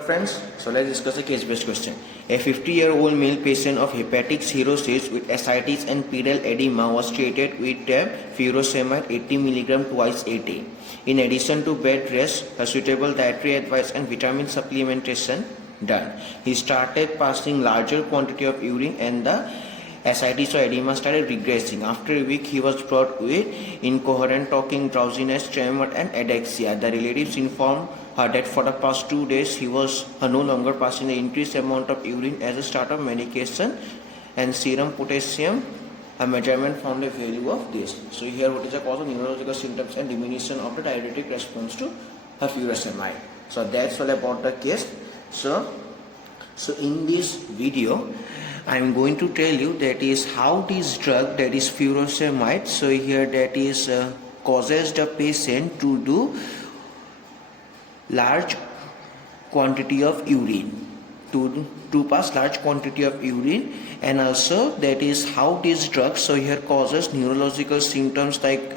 Friends, so let's discuss a case-based question. A 50-year-old male patient of hepatic cirrhosis with ascites and pedal edema was treated with furosemide 80 mg twice a day. In addition to bed rest, a suitable dietary advice and vitamin supplementation done. He started passing larger quantity of urine and the ascites or edema started regressing. After a week, he was brought with incoherent talking, drowsiness, tremor and ataxia. The relatives informed her that for the past 2 days he was no longer passing the increased amount of urine as a start of medication, and serum potassium a measurement found a value of this. So here what is the cause of neurological symptoms and diminution of the diuretic response to her furosemide. So that's all about the case. So in this video I am going to tell you that is how this drug, that is furosemide, so here that is causes the patient to do large quantity of urine, to pass large quantity of urine, and also that is how this drug, so here causes neurological symptoms like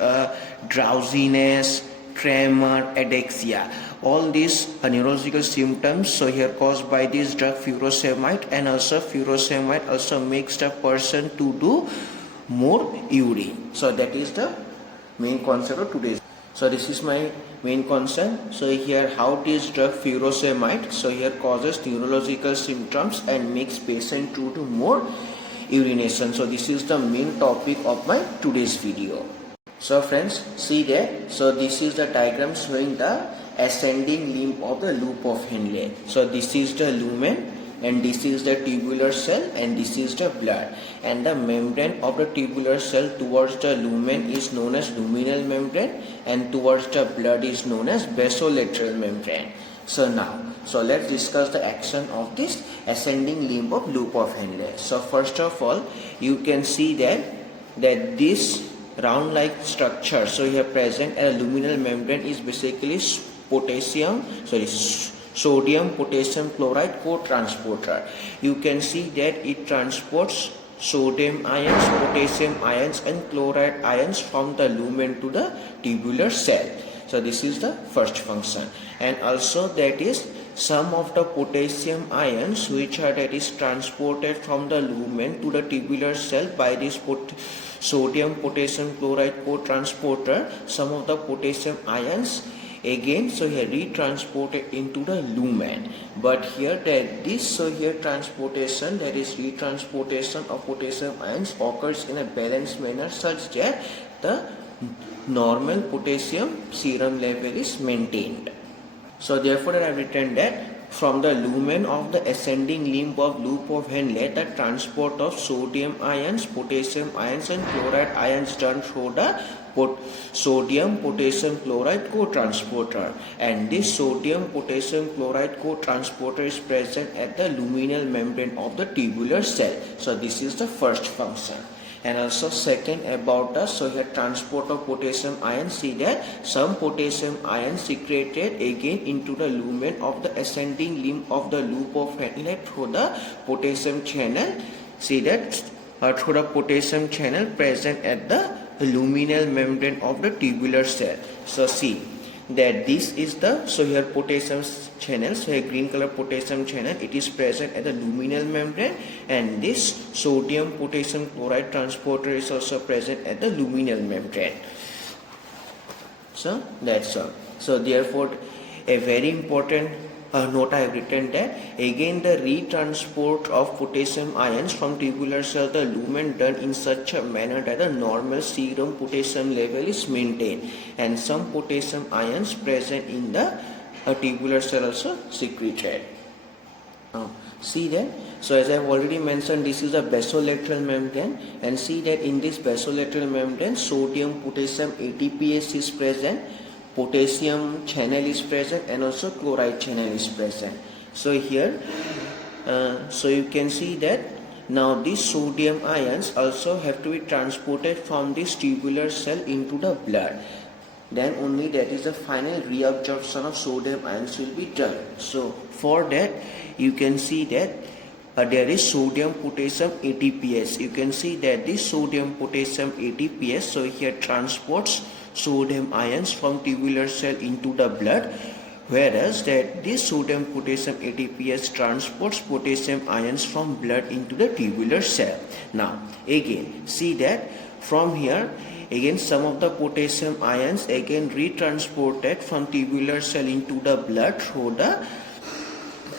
drowsiness, tremor, ataxia. All these neurological symptoms, so here caused by this drug furosemide, and also furosemide also makes the person to do more urine. So that is the main concept of today's. So this is my main concern. So here how this drug furosemide, so here causes neurological symptoms and makes patient to do more urination. So this is the main topic of my today's video. So friends, see there, so this is the diagram showing the ascending limb of the loop of Henle. So this is the lumen, and this is the tubular cell, and this is the blood, and the membrane of the tubular cell towards the lumen is known as luminal membrane, and towards the blood is known as basolateral membrane. So now, so let's discuss the action of this ascending limb of loop of Henle. So first of all, you can see that this round like structure, so here present a luminal membrane is basically sodium potassium chloride co-transporter. You can see that it transports sodium ions, potassium ions and chloride ions from the lumen to the tubular cell. So this is the first function, and also that is some of the potassium ions which are that is transported from the lumen to the tubular cell by this sodium potassium chloride co-transporter. Some of the potassium ions again, so here retransported into the lumen, but here that this, so here transportation, that is retransportation of potassium ions occurs in a balanced manner such that the normal potassium serum level is maintained. So therefore I have written that from the lumen of the ascending limb of loop of Henle, the transport of sodium ions, potassium ions and chloride ions done through the sodium potassium chloride co-transporter, and this sodium potassium chloride co-transporter is present at the luminal membrane of the tubular cell. So this is the first function. And also second about the, so here transport of potassium ions, see that some potassium ions secreted again into the lumen of the ascending limb of the loop of Henle through the potassium channel, see that through the potassium channel present at the luminal membrane of the tubular cell. So see that this is the, so here potassium channel, so here green color potassium channel, it is present at the luminal membrane, and this sodium potassium chloride transporter is also present at the luminal membrane. So that's all. So therefore a very important note I have written that again the retransport of potassium ions from tubular cell to the lumen done in such a manner that the normal serum potassium level is maintained, and some potassium ions present in the tubular cell also secreted. Now see that, so as I have already mentioned, this is a basolateral membrane, and see that in this basolateral membrane sodium potassium ATPase is present, potassium channel is present, and also chloride channel is present. So here so you can see that now these sodium ions also have to be transported from this tubular cell into the blood, then only that is the final reabsorption of sodium ions will be done. So for that you can see that there is sodium potassium ATPase. You can see that this sodium potassium ATPase, so here transports sodium ions from tubular cell into the blood whereas that this sodium potassium ATPase transports potassium ions from blood into the tubular cell. Now again see that from here again some of the potassium ions again retransported from tubular cell into the blood through the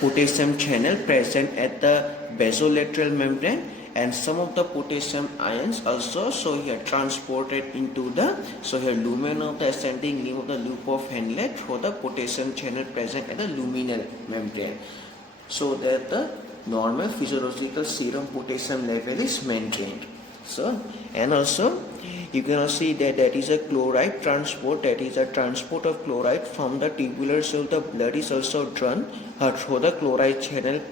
potassium channel present at the basolateral membrane, and some of the potassium ions also here transported into the here lumen of the ascending limb of the loop of Henle through the potassium channel present at the luminal membrane, so that the normal physiological serum potassium level is maintained. So and also you can see that is a chloride transport, that is a transport of chloride from the tubular cell. The blood is also drawn through the chloride channel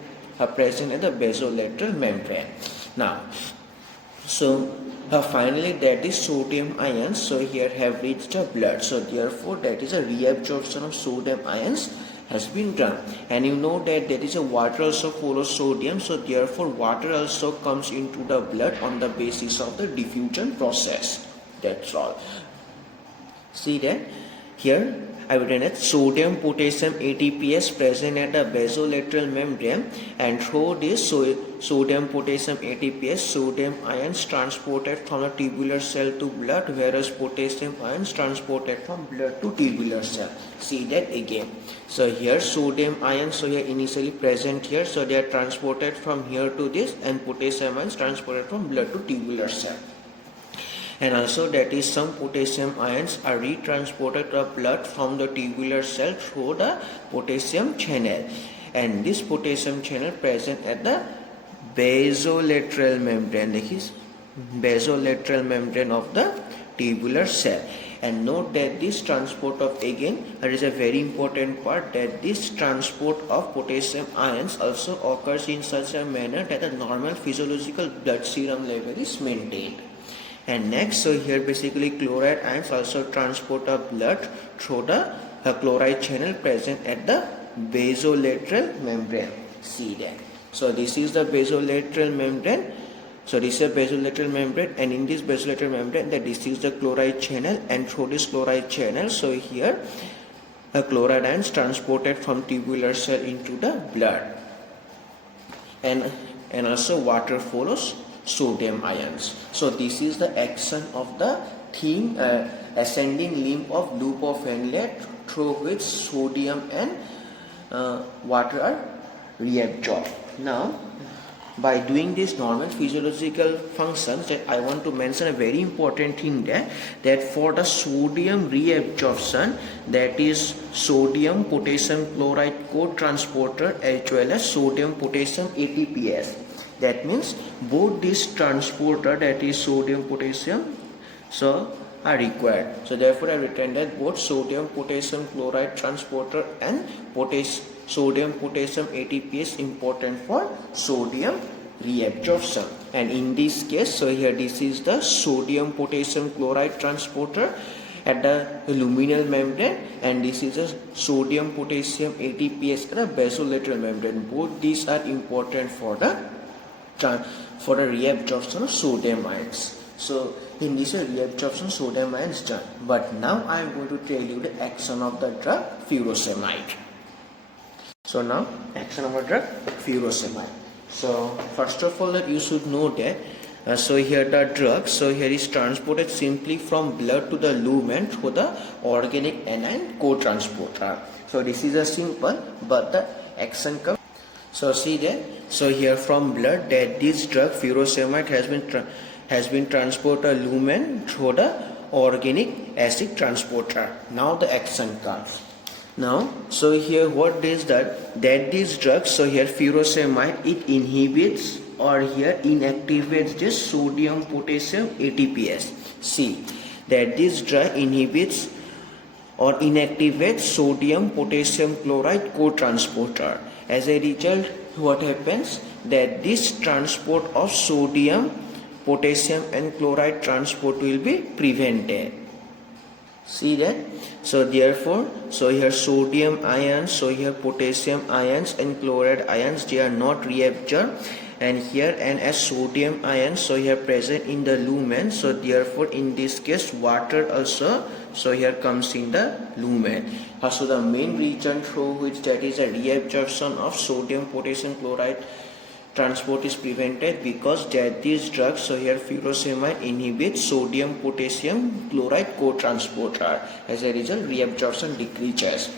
present at the basolateral membrane. Now, so finally that is sodium ions here have reached the blood. So therefore that is a reabsorption of sodium ions has been done, and you know that there is a water also follows sodium, so therefore water also comes into the blood on the basis of the diffusion process. That's all. See that here I have written that sodium potassium ATPase present at the basolateral membrane, and through this sodium potassium ATPase sodium ions transported from the tubular cell to blood, whereas potassium ions transported from blood to tubular cell. See that again. So here sodium ions here initially present here, so they are transported from here to this, and potassium ions transported from blood to tubular cell. And also that is some potassium ions are retransported to the blood from the tubular cell through the potassium channel, and this potassium channel present at the basolateral membrane, that is basolateral membrane of the tubular cell. And note that this transport of, again there is a very important part, that this transport of potassium ions also occurs in such a manner that the normal physiological blood serum level is maintained. And next, so here basically chloride ions also transport of blood through the chloride channel present at the basolateral membrane. See that. So this is the basolateral membrane. So this is a basolateral membrane, and in this basolateral membrane that this is the chloride channel, and through this chloride channel, so here chloride ions transported from tubular cell into the blood, and also water follows sodium ions. So this is the action of the thin ascending limb of loop of Henle through which sodium and water are reabsorbed. Now by doing this normal physiological functions, that I want to mention a very important thing there, that for the sodium reabsorption, that is sodium potassium chloride co-transporter as well as sodium potassium ATPase. That means both these transporter, that is sodium potassium, so are required. So therefore I written that both sodium potassium chloride transporter and sodium potassium ATPase important for sodium reabsorption. And in this case, so here this is the sodium potassium chloride transporter at the luminal membrane, and this is a sodium potassium ATPase at the basolateral membrane. Both these are important for the reabsorption of sodium ions. So in this reabsorption sodium ions done. But now I am going to tell you the action of the drug furosemide. So now action of a drug furosemide. So first of all that you should know that so here the drug, so here is transported simply from blood to the lumen through the organic anion co-transporter. So this is a simple, but the action comes. So see that, so here from blood that this drug furosemide has been transported lumen through the organic acid transporter. Now the action comes. Now so here what is that this drug, so here furosemide, it inhibits or here inactivates this sodium potassium ATPase. See that this drug inhibits or inactivates sodium potassium chloride co-transporter. As a result, what happens, that this transport of sodium, potassium and chloride transport will be prevented. See that? So therefore, so here sodium ions, so here potassium ions and chloride ions, they are not reabsorbed, and here and as sodium ions, so here present in the lumen, so therefore in this case water also, so here comes in the lumen. So the main region through which that is a reabsorption of sodium, potassium, chloride transport is prevented because that these drugs, so here furosemide inhibits sodium potassium chloride co-transporter. As a result, reabsorption decreases.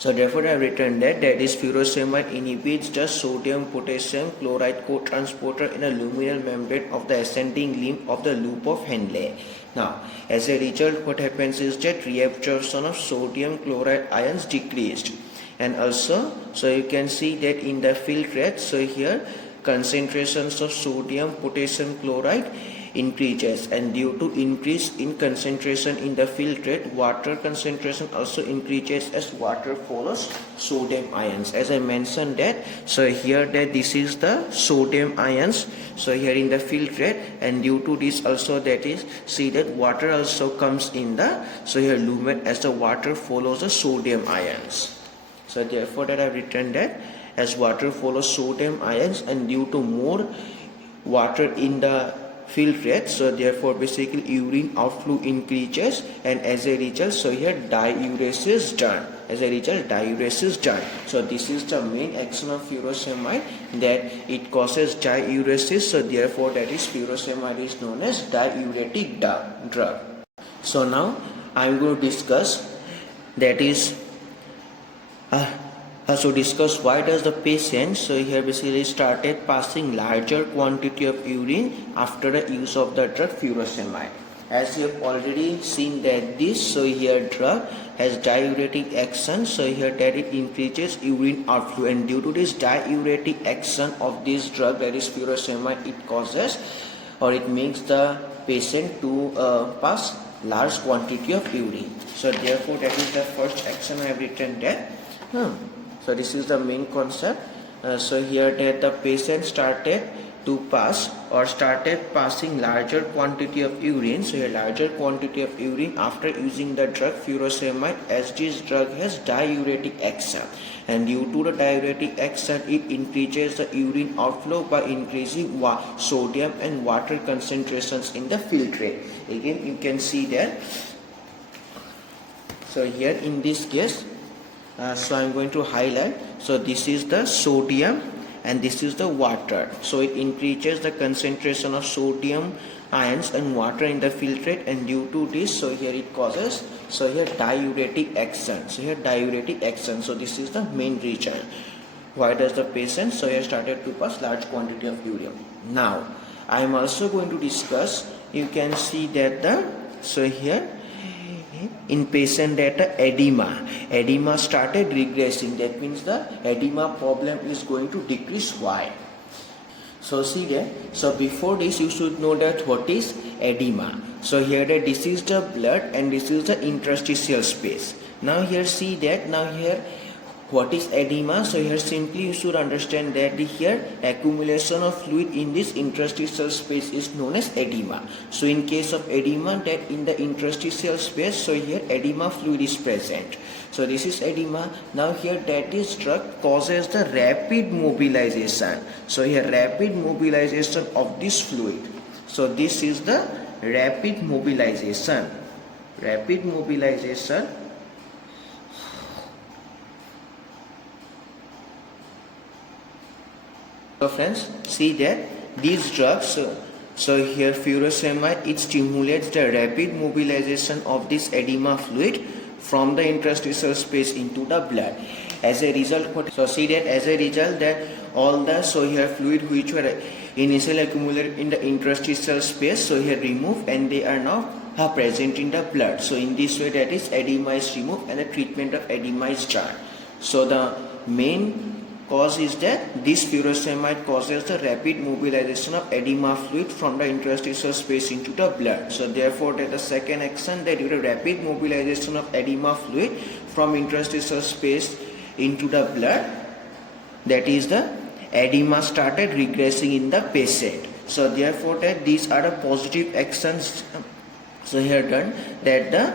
So therefore I have written that is furosemide inhibits the sodium potassium chloride co-transporter in a luminal membrane of the ascending limb of the loop of Henle. Now as a result, what happens is that reabsorption of sodium chloride ions decreased. And also, so you can see that in the filtrate, so here concentrations of sodium potassium chloride increases, and due to increase in concentration in the filtrate, water concentration also increases as water follows sodium ions. As I mentioned that, so here that this is the sodium ions, so here in the filtrate, and due to this also that is, see that water also comes in the, so here lumen as the water follows the sodium ions. So therefore that I have written that as water follows sodium ions, and due to more water in the filtrate, so therefore basically urine outflow increases, and as a result, so here diuresis is done. As a result, diuresis is done. So this is the main action of furosemide, that it causes diuresis. So therefore that is furosemide is known as diuretic drug. So now I am going to discuss that is discuss why does the patient, so here basically started passing larger quantity of urine after the use of the drug furosemide. As you have already seen that this, so here drug has diuretic action, so here that it increases urine outflow, and due to this diuretic action of this drug, that is furosemide, it causes or it makes the patient to pass large quantity of urine. So therefore that is the first action I have written there. So this is the main concept. So here that the patient started to pass or started passing larger quantity of urine. So here larger quantity of urine after using the drug furosemide, as this drug has diuretic action, and due to the diuretic action it increases the urine outflow by increasing sodium and water concentrations in the filtrate. Again you can see that. So here in this case, so I am going to highlight, so this is the sodium and this is the water. So it increases the concentration of sodium ions and water in the filtrate, and due to this, so here it causes, so here diuretic action. So here diuretic action. So this is the main reason why does the patient, so here started to pass large quantity of urine. Now I am also going to discuss, you can see that the, so here in patient data edema started regressing. That means the edema problem is going to decrease. Why? So see that, so before this you should know that what is edema. So here that this is the blood and this is the interstitial space. Now here see that, now here what is edema. So here simply you should understand that here accumulation of fluid in this interstitial space is known as edema. So in case of edema, that in the interstitial space, so here edema fluid is present. So this is edema. Now here that is drug causes the rapid mobilization. So here rapid mobilization of this fluid. So this is the rapid mobilization. Rapid mobilization So friends, see that these drugs, so here furosemide, it stimulates the rapid mobilization of this edema fluid from the interstitial space into the blood. As a result, so see that as a result that all the, so here fluid which were initially accumulated in the interstitial space, so here removed, and they are now present in the blood. So in this way that is edema is removed and the treatment of edema is done. So the main cause is that this furosemide causes the rapid mobilization of edema fluid from the interstitial space into the blood. So therefore that the second action, that due to rapid mobilization of edema fluid from interstitial space into the blood, that is the edema started regressing in the patient. So therefore that these are the positive actions, so here done, that the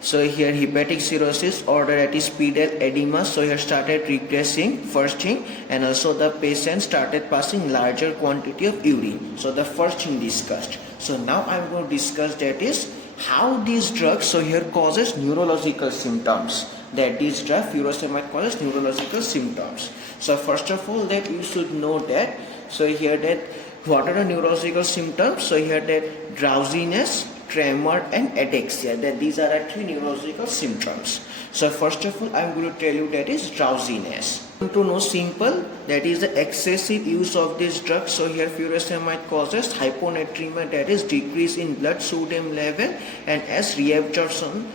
So here hepatic cirrhosis or that is pedal edema. So here started regressing first thing, and also the patient started passing larger quantity of urine. So the first thing discussed. So now I'm going to discuss that is how these drugs so here causes neurological symptoms. That this drug furosemide causes neurological symptoms. So first of all that you should know that so here that what are the neurological symptoms? So here that drowsiness, tremor and ataxia, that these are actually neurological symptoms. So first of all I'm going to tell you that is drowsiness. To know simple, that is the excessive use of this drug. So here furosemide causes hyponatremia, that is decrease in blood sodium level, and as reabsorption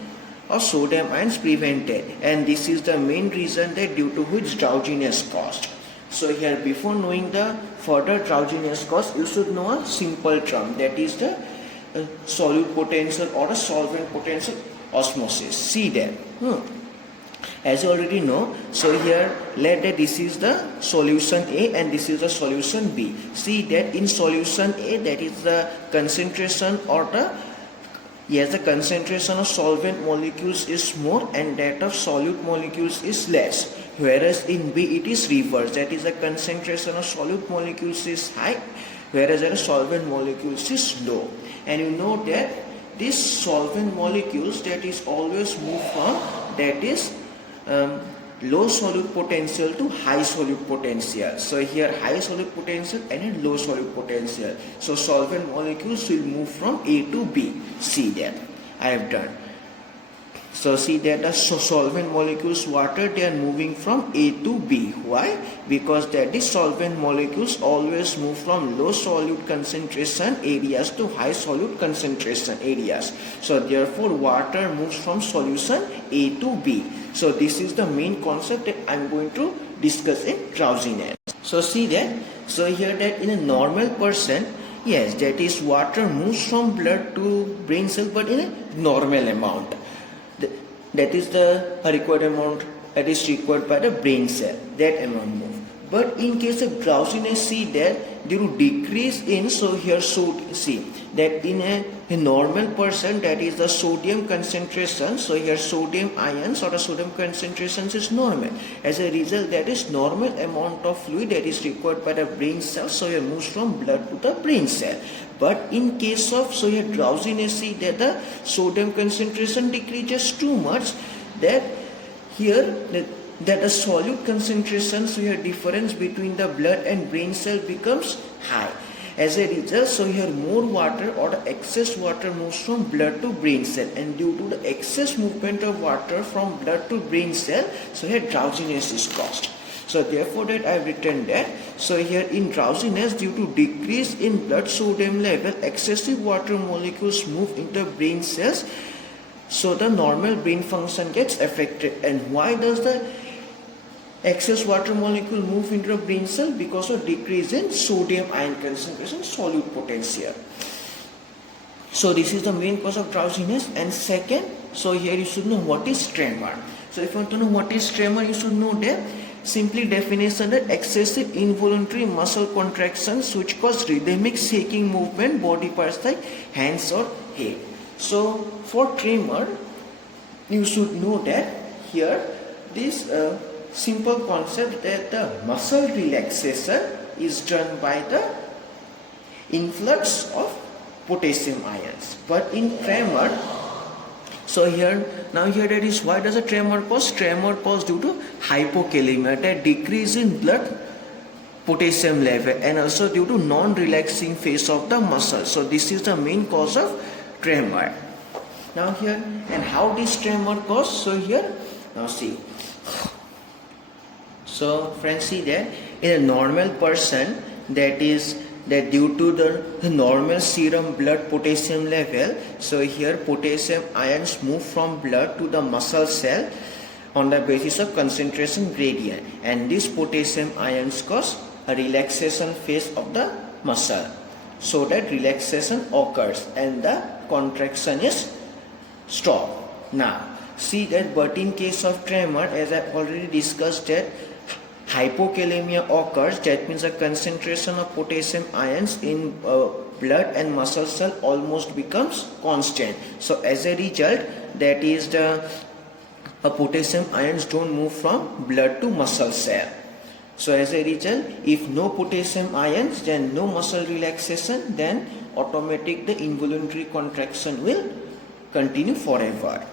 of sodium ions prevented, and this is the main reason that due to which drowsiness caused. So here before knowing the further drowsiness cause, you should know a simple term, that is the solute potential or a solvent potential osmosis. See that. As you already know, so here let that this is the solution A and this is the solution B. See that in solution A, that is the concentration or the concentration of solvent molecules is more and that of solute molecules is less. Whereas in B it is reverse, that is the concentration of solute molecules is high, whereas the solvent molecules is low. And you know that these solvent molecules that is always move from that is low solute potential to high solute potential. So here high solute potential and low solute potential. So solvent molecules will move from A to B. See that I have done. So see that the solvent molecules water, they are moving from A to B. Why? Because that the solvent molecules always move from low solute concentration areas to high solute concentration areas. So therefore water moves from solution A to B. So this is the main concept that I am going to discuss in drowsiness. So see that, so here that in a normal person, yes, that is water moves from blood to brain cell but in a normal amount. That is the required amount that is required by the brain cell, that amount move. But in case of drowsiness, see that due to decrease in, so here see that in a normal person, that is the sodium concentration, so here sodium ions or the sodium concentrations is normal. As a result, that is normal amount of fluid that is required by the brain cell, so here moves from blood to the brain cell. But in case of so here drowsiness, see that the sodium concentration decreases too much, that here that the solute concentration, so here difference between the blood and brain cell becomes high. As a result, so here more water or the excess water moves from blood to brain cell, and due to the excess movement of water from blood to brain cell, so here drowsiness is caused. So therefore that I have written that, so here in drowsiness due to decrease in blood sodium level, excessive water molecules move into brain cells, so the normal brain function gets affected. And why does the excess water molecule move into a brain cell? Because of decrease in sodium ion concentration, solute potential. So this is the main cause of drowsiness. And second, so here you should know what is tremor. So if you want to know what is tremor, you should know that simply definition that excessive involuntary muscle contractions which cause rhythmic shaking movement, body parts like hands or head. So for tremor, you should know that here this simple concept that the muscle relaxation is done by the influx of potassium ions. But in tremor, so here now here that is why does a tremor cause? Tremor cause due to hypokalemia, that decrease in blood potassium level, and also due to non-relaxing phase of the muscle. So this is the main cause of tremor. Now here, and how this tremor cause? So here now see. So friends, see that in a normal person, that is that due to the normal serum blood potassium level, so here potassium ions move from blood to the muscle cell on the basis of concentration gradient, and these potassium ions cause a relaxation phase of the muscle, so that relaxation occurs and the contraction is stopped. Now see that, but in case of tremor, as I already discussed, that hypokalemia occurs, that means a concentration of potassium ions in blood and muscle cell almost becomes constant. So as a result, that is the potassium ions don't move from blood to muscle cell. So as a result, if no potassium ions, then no muscle relaxation, then automatic the involuntary contraction will continue forever.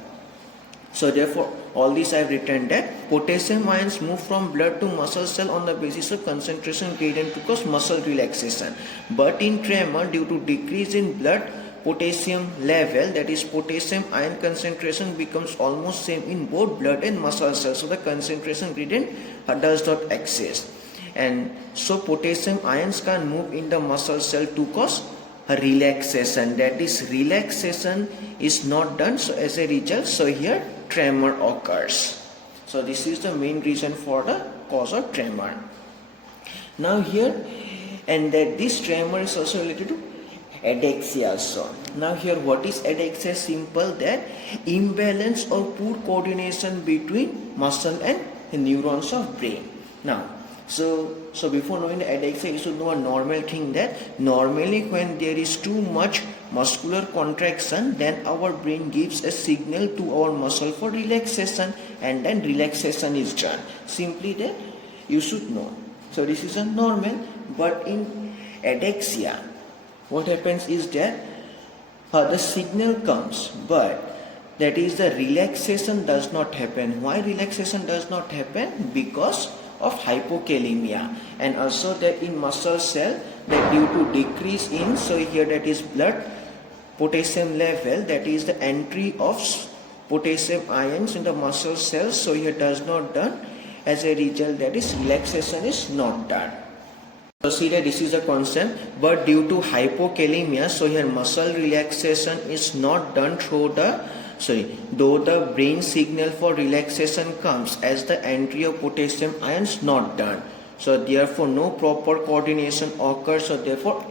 So therefore, all this I have written that potassium ions move from blood to muscle cell on the basis of concentration gradient to cause muscle relaxation. But in tremor, due to decrease in blood potassium level, that is potassium ion concentration becomes almost same in both blood and muscle cells. So the concentration gradient does not exist. And so potassium ions can move in the muscle cell to cause a relaxation. That is, relaxation is not done. So as a result, so here tremor occurs. So this is the main reason for the cause of tremor. Now here, and that this tremor is also related to ataxia also. Now here, what is ataxia? Simple, that imbalance or poor coordination between muscle and neurons of brain. Now, so before knowing the ataxia, you should know a normal thing, that normally when there is too much muscular contraction, then our brain gives a signal to our muscle for relaxation, and then relaxation is done. Simply that you should know. So this is a normal. But in ataxia, what happens is that the signal comes, but that is the relaxation does not happen. Why relaxation does not happen? Because of hypokalemia, and also that in muscle cell, that due to decrease in, so here that is blood potassium level, that is the entry of potassium ions in the muscle cells, so here does not done. As a result, that is relaxation is not done. So see that this is a constant, but due to hypokalemia, so here muscle relaxation is not done through the, though the brain signal for relaxation comes, as the entry of potassium ions not done. So therefore no proper coordination occurs, so therefore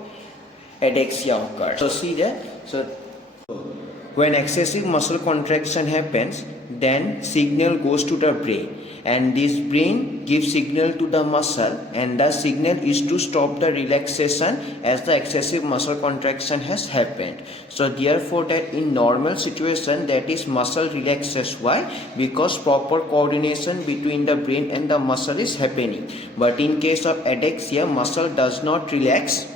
ataxia occurs. So see that, so when excessive muscle contraction happens, then signal goes to the brain, and this brain gives signal to the muscle, and the signal is to stop the relaxation as the excessive muscle contraction has happened. So therefore that in normal situation, that is muscle relaxes. Why? Because proper coordination between the brain and the muscle is happening. But in case of ataxia, muscle does not relax.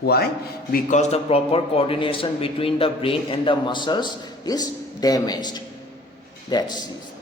Why? Because the proper coordination between the brain and the muscles is damaged. That's it.